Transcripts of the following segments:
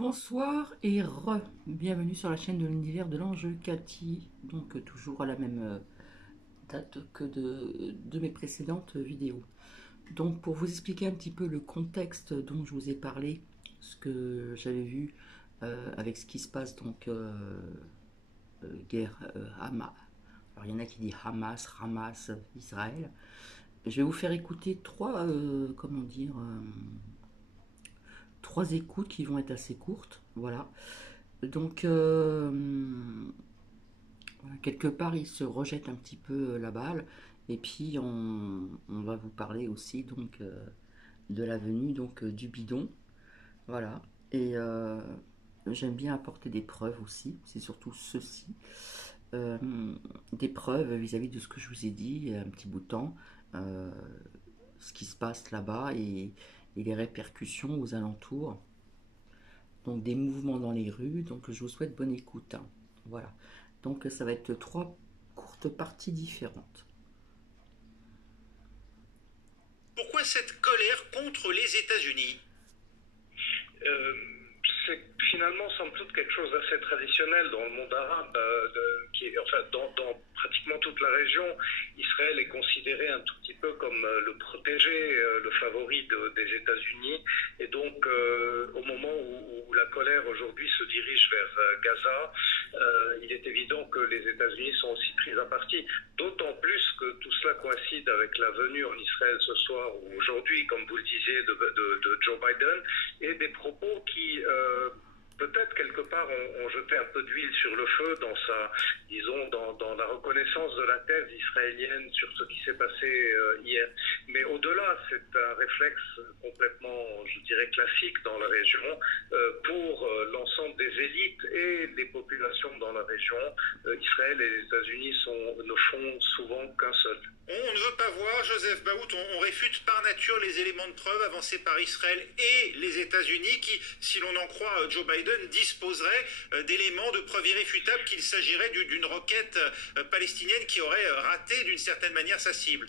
Bonsoir et bienvenue sur la chaîne de l'univers de l'enjeu Cathy, donc toujours à la même date que de mes précédentes vidéos. Donc pour vous expliquer un petit peu le contexte dont je vous ai parlé, ce que j'avais vu avec ce qui se passe, donc guerre Hamas, alors il y en a qui disent Hamas, Israël. Je vais vous faire écouter trois, trois écoutes qui vont être assez courtes, voilà. Donc, quelque part, il se rejette un petit peu la balle. Et puis, on va vous parler aussi donc de la venue donc du bidon, voilà. Et j'aime bien apporter des preuves aussi. C'est surtout ceci, euh, des preuves vis-à-vis de ce que je vous ai dit il y a un petit bout de temps, euh, ce qui se passe là-bas et les répercussions aux alentours. Donc des mouvements dans les rues, donc je vous souhaite bonne écoute, hein. Voilà, donc ça va être trois courtes parties différentes. Pourquoi cette colère contre les États-Unis? Euh, c'est finalement, somme toute, quelque chose d'assez traditionnel dans le monde arabe, enfin, dans pratiquement toute la région. Israël est considéré un tout petit peu comme le protégé, le favori des États-Unis. Et donc, au moment où la colère aujourd'hui se dirige vers Gaza, il est évident que les États-Unis sont aussi pris à partie. D'autant plus que tout cela coïncide avec la venue en Israël ce soir ou aujourd'hui, comme vous le disiez, de Joe Biden, et des propos qui peut-être quelque part ont jeté un peu d'huile sur le feu dans disons, dans la reconnaissance de la thèse israélienne sur ce qui s'est passé hier. Mais au-delà, c'est un réflexe complètement, je dirais, classique dans la région pour l'ensemble des élites et des populations dans la région. Israël et les États-Unis ne font souvent qu'un seul. On ne veut pas voir, Joseph Baout, on réfute par nature les éléments de preuve avancés par Israël et les États-Unis qui, si l'on en croit Joe Biden, disposeraient d'éléments de preuve irréfutables qu'il s'agirait d'une roquette palestinienne qui aurait raté d'une certaine manière sa cible.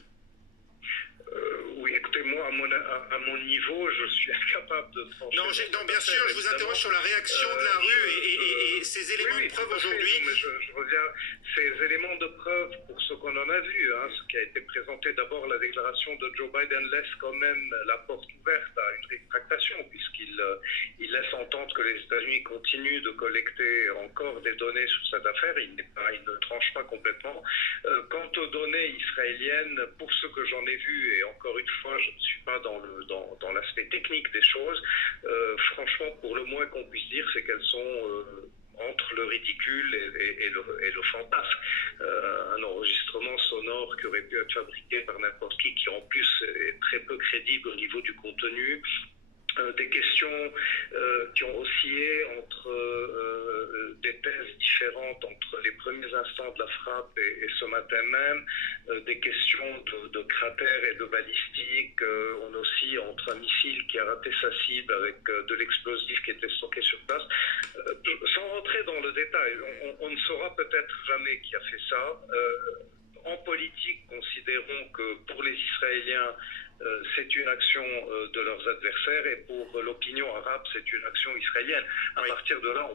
Oui, écoutez, moi, à mon niveau, je suis incapable de trancher. Non, bien sûr, je vous interroge sur la réaction de la rue et ces éléments de preuve aujourd'hui. Mais je reviens, ces éléments de preuve, pour ce qu'on en a vu, hein, ce qui a été présenté, d'abord, la déclaration de Joe Biden laisse quand même la porte ouverte à une rétractation, puisqu'il laisse entendre que les États-Unis continuent de collecter encore des données sur cette affaire. Il ne tranche pas complètement. Quant aux données israéliennes, pour ce que j'en ai vu, et encore une fois, je ne suis pas dans l'aspect technique des choses. Franchement, pour le moins qu'on puisse dire, c'est qu'elles sont entre le ridicule et le fantasme. Un enregistrement sonore qui aurait pu être fabriqué par n'importe qui en plus est très peu crédible au niveau du contenu. Des questions qui ont oscillé entre des thèses différentes entre les premiers instants de la frappe et ce matin même, des questions de cratères et de balistique. On oscille entre un missile qui a raté sa cible avec de l'explosif qui était stocké sur place. Sans rentrer dans le détail, on ne saura peut-être jamais qui a fait ça. En politique, considérons que pour les Israéliens, c'est une action de leurs adversaires et pour l'opinion arabe, c'est une action israélienne. À partir de là,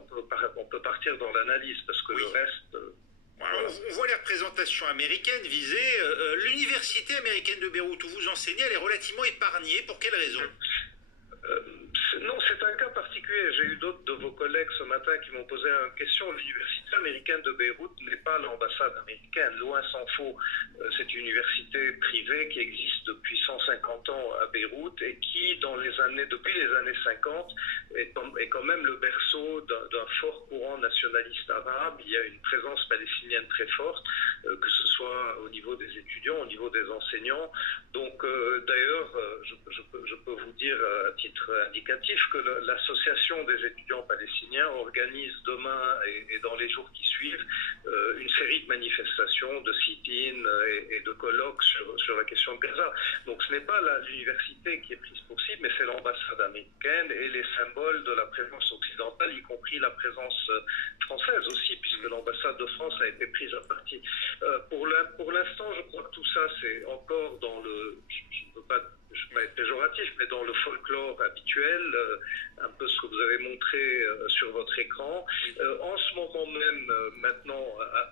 on peut partir dans l'analyse parce que le reste... Voilà. On voit les représentations américaines visées. L'université américaine de Beyrouth où vous enseignez, elle est relativement épargnée. Pour quelle raison? Non, c'est un cas particulier. J'ai eu d'autres de vos collègues ce matin qui m'ont posé une question. L'université américaine de Beyrouth n'est pas l'ambassade américaine, loin s'en faut. C'est une université privée qui existe depuis 150 ans à Beyrouth et qui, depuis les années 50, est quand même le berceau d'un fort courant nationaliste arabe. Il y a une présence palestinienne très forte, que ce soit au niveau des étudiants, au niveau des enseignants. Donc, d'ailleurs, je peux vous dire à titre indicatif que l'association des étudiants palestiniens organise demain et dans les jours qui suivent une série de manifestations, de sit-in et de colloques sur la question de Gaza. Donc ce n'est pas l'université qui est prise pour cible, mais c'est l'ambassade américaine et les symboles de la présence occidentale, y compris la présence française aussi, puisque l'ambassade de France a été prise à partie. Pour l'instant, je crois que tout ça, c'est encore dans le... Je ne peux pas je ne vais pas être péjoratif, mais dans le folklore habituel, un peu ce que vous avez montré sur votre écran. En ce moment même, maintenant,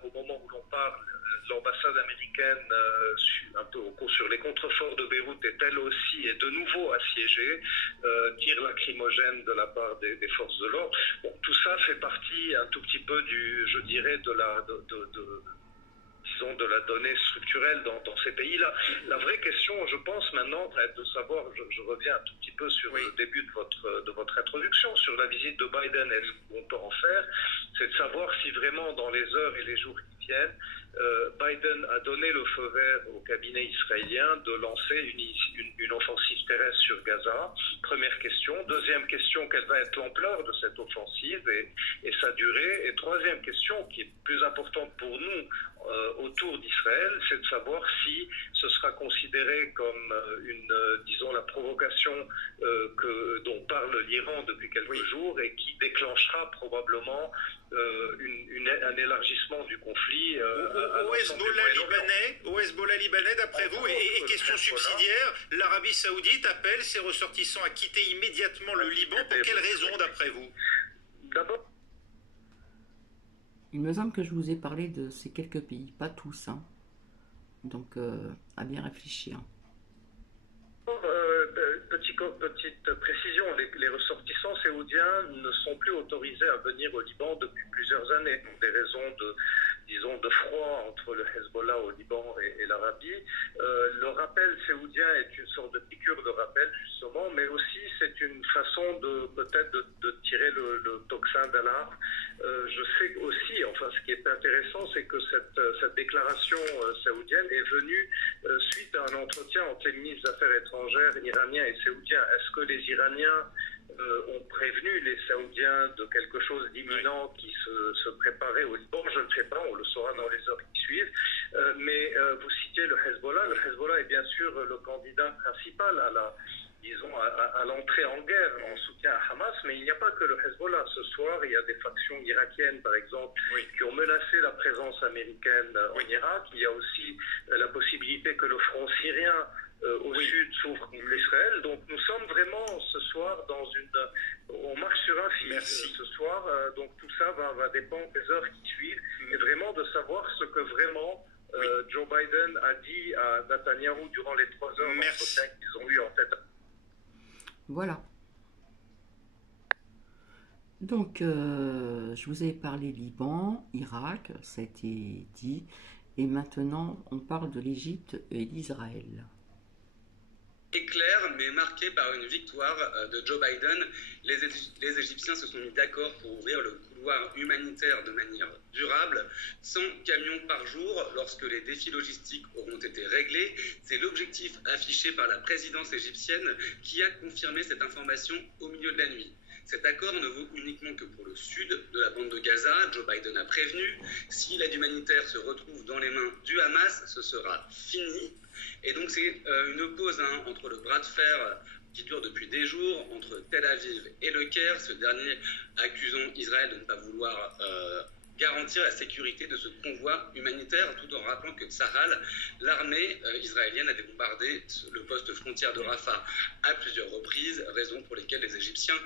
au moment où l'on parle, l'ambassade américaine, un peu sur les contreforts de Beyrouth, est elle aussi, est de nouveau assiégée, tirs lacrymogènes de la part des forces de l'ordre. Bon, tout ça fait partie un tout petit peu je dirais, disons, de la donnée structurelle dans ces pays-là. La vraie question, je pense maintenant, va être de savoir, je reviens un tout petit peu sur le début de votre introduction, sur la visite de Biden et ce qu'on peut en faire, c'est de savoir si vraiment dans les heures et les jours qui viennent, Biden a donné le feu vert au cabinet israélien de lancer une offensive terrestre sur Gaza. Première question. Deuxième question, quelle va être l'ampleur de cette offensive et sa durée? Et troisième question, qui est plus importante pour nous autour d'Israël, c'est de savoir si ce sera considéré comme disons, la provocation dont parle l'Iran depuis quelques jours et qui déclenchera probablement un élargissement du conflit au Hezbollah libanais, d'après vous, et question subsidiaire, l'Arabie Saoudite appelle ses ressortissants à quitter immédiatement le Liban. Pour quelles raisons, d'après vous? D'abord, Il me semble que je vous ai parlé de ces quelques pays, pas tous, hein. Donc à bien réfléchir. Petite précision, les ressortissants saoudiens ne sont plus autorisés à venir au Liban depuis plusieurs années, pour des raisons disons, de froid entre le Hezbollah au Liban et l'Arabie. Le rappel saoudien est une sorte de piqûre de rappel, justement, mais aussi c'est une façon peut-être de tirer le tocsin d'alarme. Je sais aussi, enfin, ce qui est intéressant, c'est que cette déclaration saoudienne est venue suite à un entretien entre les ministres des Affaires étrangères iraniens et saoudiens. Est-ce que les Iraniens ont prévenu les Saoudiens de quelque chose d'imminent qui se préparait au Liban? Je ne sais pas, on le saura dans les heures qui suivent. Mais vous citiez le Hezbollah. Le Hezbollah est bien sûr le candidat principal à l'entrée en guerre en soutien à Hamas, mais il n'y a pas que le Hezbollah. Ce soir, il y a des factions irakiennes, par exemple, qui ont menacé la présence américaine en Irak. Il y a aussi la possibilité que le front syrien au sud s'ouvre contre l'Israël. Donc nous sommes vraiment ce soir on marche sur un fil ce soir. Donc tout ça va dépendre des heures qui suivent et vraiment de savoir ce que vraiment Joe Biden a dit à Netanyahou durant les 3 heures d'entretien qu'ils ont eu en tête. Voilà. Donc, je vous avais parlé Liban, Irak, ça a été dit, et maintenant on parle de l'Égypte et d'Israël. Clair, mais marqué par une victoire de Joe Biden. Les Égyptiens se sont mis d'accord pour ouvrir le couloir humanitaire de manière durable, 100 camions par jour lorsque les défis logistiques auront été réglés. C'est l'objectif affiché par la présidence égyptienne qui a confirmé cette information au milieu de la nuit. Cet accord ne vaut uniquement que pour le sud de la bande de Gaza. Joe Biden a prévenu, si l'aide humanitaire se retrouve dans les mains du Hamas, ce sera fini. Et donc c'est une pause entre le bras de fer qui dure depuis des jours entre Tel Aviv et le Caire, ce dernier accusant Israël de ne pas vouloir garantir la sécurité de ce convoi humanitaire, tout en rappelant que Tsahal, l'armée israélienne, avait bombardé le poste frontière de Rafah à plusieurs reprises, raison pour lesquelles les Égyptiens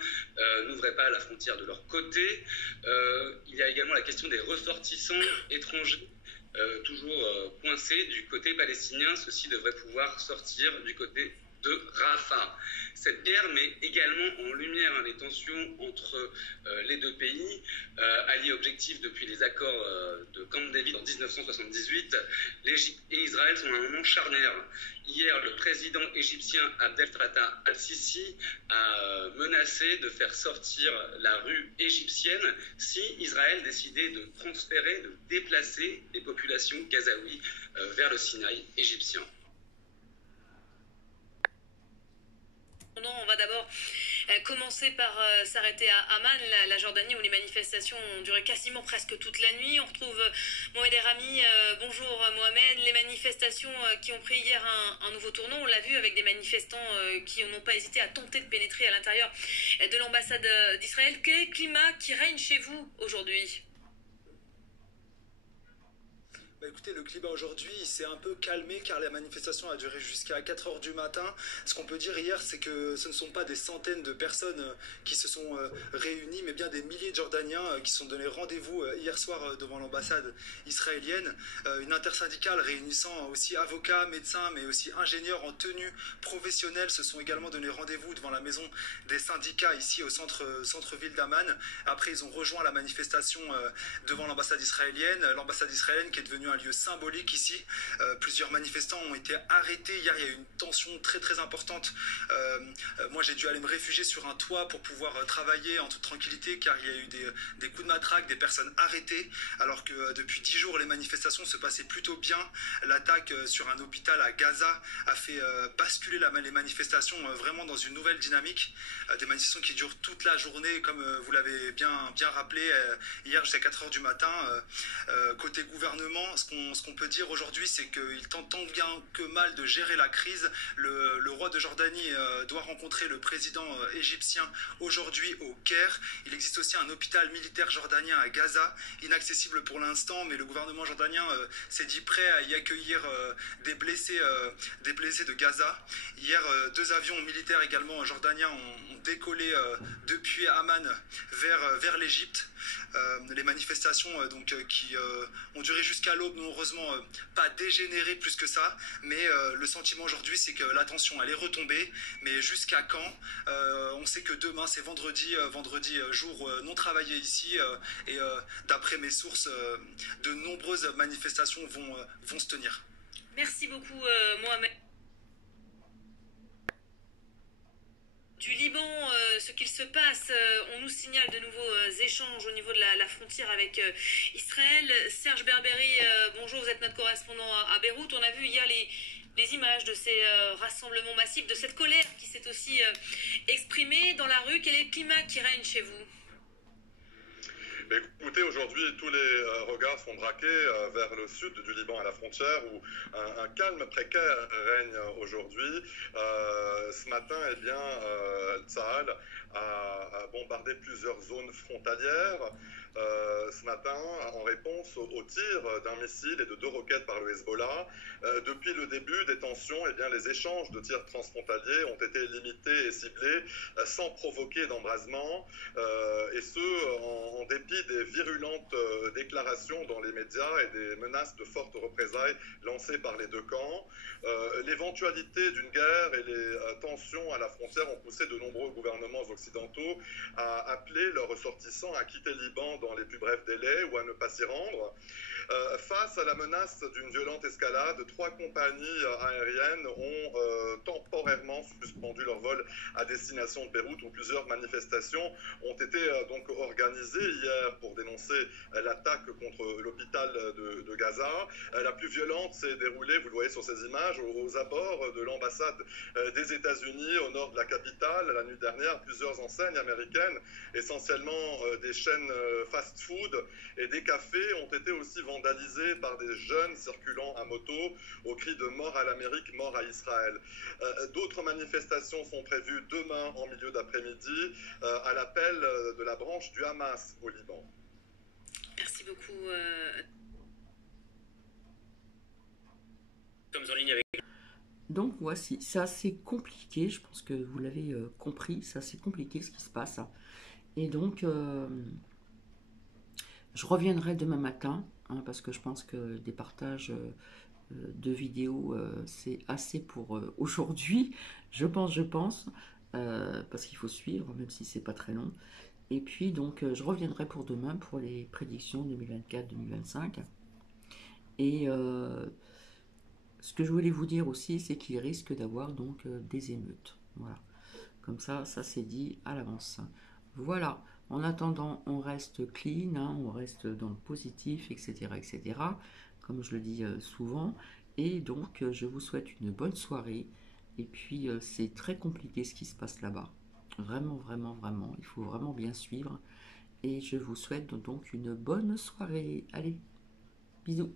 n'ouvraient pas la frontière de leur côté. Il y a également la question des ressortissants étrangers, toujours coincés du côté palestinien. Ceux-ci devraient pouvoir sortir du côté de Rafah. Cette guerre met également en lumière les tensions entre les deux pays, alliés objectifs depuis les accords de Camp David en 1978. L'Égypte et Israël sont à un moment charnière. Hier, le président égyptien Abdel Fattah al-Sisi a menacé de faire sortir la rue égyptienne si Israël décidait de transférer, de déplacer les populations gazaouis vers le Sinaï égyptien. On va d'abord commencer par s'arrêter à Amman, la Jordanie, où les manifestations ont duré quasiment presque toute la nuit. On retrouve Mohamed Errami. Bonjour Mohamed. Les manifestations qui ont pris hier un nouveau tournant, on l'a vu avec des manifestants qui n'ont pas hésité à tenter de pénétrer à l'intérieur de l'ambassade d'Israël. Quel est le climat qui règne chez vous aujourd'hui ? Bah écoutez, le climat aujourd'hui, il s'est un peu calmé car la manifestation a duré jusqu'à 4 heures du matin. Ce qu'on peut dire hier, c'est que ce ne sont pas des centaines de personnes qui se sont réunies, mais bien des milliers de Jordaniens qui se sont donné rendez-vous hier soir devant l'ambassade israélienne. Une intersyndicale réunissant aussi avocats, médecins, mais aussi ingénieurs en tenue professionnelle se sont également donné rendez-vous devant la maison des syndicats ici au centre-ville d'Amman. Après, ils ont rejoint la manifestation devant l'ambassade israélienne qui est devenue un lieu symbolique ici. Plusieurs manifestants ont été arrêtés. Hier, il y a eu une tension très très importante. Moi, j'ai dû aller me réfugier sur un toit pour pouvoir travailler en toute tranquillité car il y a eu des coups de matraque, des personnes arrêtées, alors que depuis 10 jours, les manifestations se passaient plutôt bien. L'attaque sur un hôpital à Gaza a fait basculer les manifestations vraiment dans une nouvelle dynamique. Des manifestations qui durent toute la journée, comme vous l'avez bien rappelé, hier jusqu'à 4 heures du matin. Côté gouvernement, ce qu'on peut dire aujourd'hui, c'est qu'il tente tant bien que mal de gérer la crise. Le roi de Jordanie doit rencontrer le président égyptien aujourd'hui au Caire. Il existe aussi un hôpital militaire jordanien à Gaza, inaccessible pour l'instant, mais le gouvernement jordanien s'est dit prêt à y accueillir des blessés de Gaza. Hier, 2 avions militaires également jordaniens ont décollé depuis Amman vers l'Égypte. Les manifestations qui ont duré jusqu'à l'aube n'ont heureusement pas dégénéré plus que ça, mais le sentiment aujourd'hui c'est que la tension elle est retombée, mais jusqu'à quand? On sait que demain c'est vendredi jour non travaillé ici, et d'après mes sources, de nombreuses manifestations vont se tenir. Merci beaucoup Mohamed. Du Liban, ce qu'il se passe, on nous signale de nouveaux échanges au niveau de la frontière avec Israël. Serge Berberi, bonjour, vous êtes notre correspondant à Beyrouth. On a vu hier les images de ces rassemblements massifs, de cette colère qui s'est aussi exprimée dans la rue. Quel est le climat qui règne chez vous ? Écoutez, aujourd'hui, tous les regards sont braqués vers le sud du Liban, à la frontière, où un calme précaire règne aujourd'hui. Ce matin, Tsahal a bombardé plusieurs zones frontalières. Ce matin, en réponse aux tirs d'un missile et de 2 roquettes par le Hezbollah. Depuis le début des tensions, les échanges de tirs transfrontaliers ont été limités et ciblés sans provoquer d'embrasement, et ce, en dépit des virulentes déclarations dans les médias et des menaces de fortes représailles lancées par les 2 camps. L'éventualité d'une guerre et les tensions à la frontière ont poussé de nombreux gouvernements occidentaux à appeler leurs ressortissants à quitter le Liban dans les plus brefs délais ou à ne pas s'y rendre. Face à la menace d'une violente escalade, 3 compagnies aériennes ont temporairement suspendu leur vol à destination de Beyrouth, où plusieurs manifestations ont été donc organisées hier pour dénoncer l'attaque contre l'hôpital de Gaza. La plus violente s'est déroulée, vous le voyez sur ces images, aux abords de l'ambassade des États-Unis au nord de la capitale. La nuit dernière, plusieurs enseignes américaines, essentiellement des chaînes fast-food et des cafés, ont été aussi vandalisés par des jeunes circulant à moto au cri de mort à l'Amérique, mort à Israël. D'autres manifestations sont prévues demain en milieu d'après-midi à l'appel de la branche du Hamas au Liban. Merci beaucoup. Nous sommes en ligne avec... Donc voici, c'est assez compliqué, je pense que vous l'avez compris, c'est assez compliqué ce qui se passe. Et donc, je reviendrai demain matin, parce que je pense que des partages de vidéos, c'est assez pour aujourd'hui, je pense, parce qu'il faut suivre, même si c'est pas très long. Et puis, donc, je reviendrai pour demain pour les prédictions 2024-2025. Et ce que je voulais vous dire aussi, c'est qu'il risque d'avoir donc des émeutes. Voilà. Comme ça c'est dit à l'avance. Voilà. En attendant, on reste clean, on reste dans le positif, etc., etc., comme je le dis souvent. Et donc, je vous souhaite une bonne soirée. Et puis, c'est très compliqué ce qui se passe là-bas. Vraiment, vraiment, vraiment. Il faut vraiment bien suivre. Et je vous souhaite donc une bonne soirée. Allez, bisous.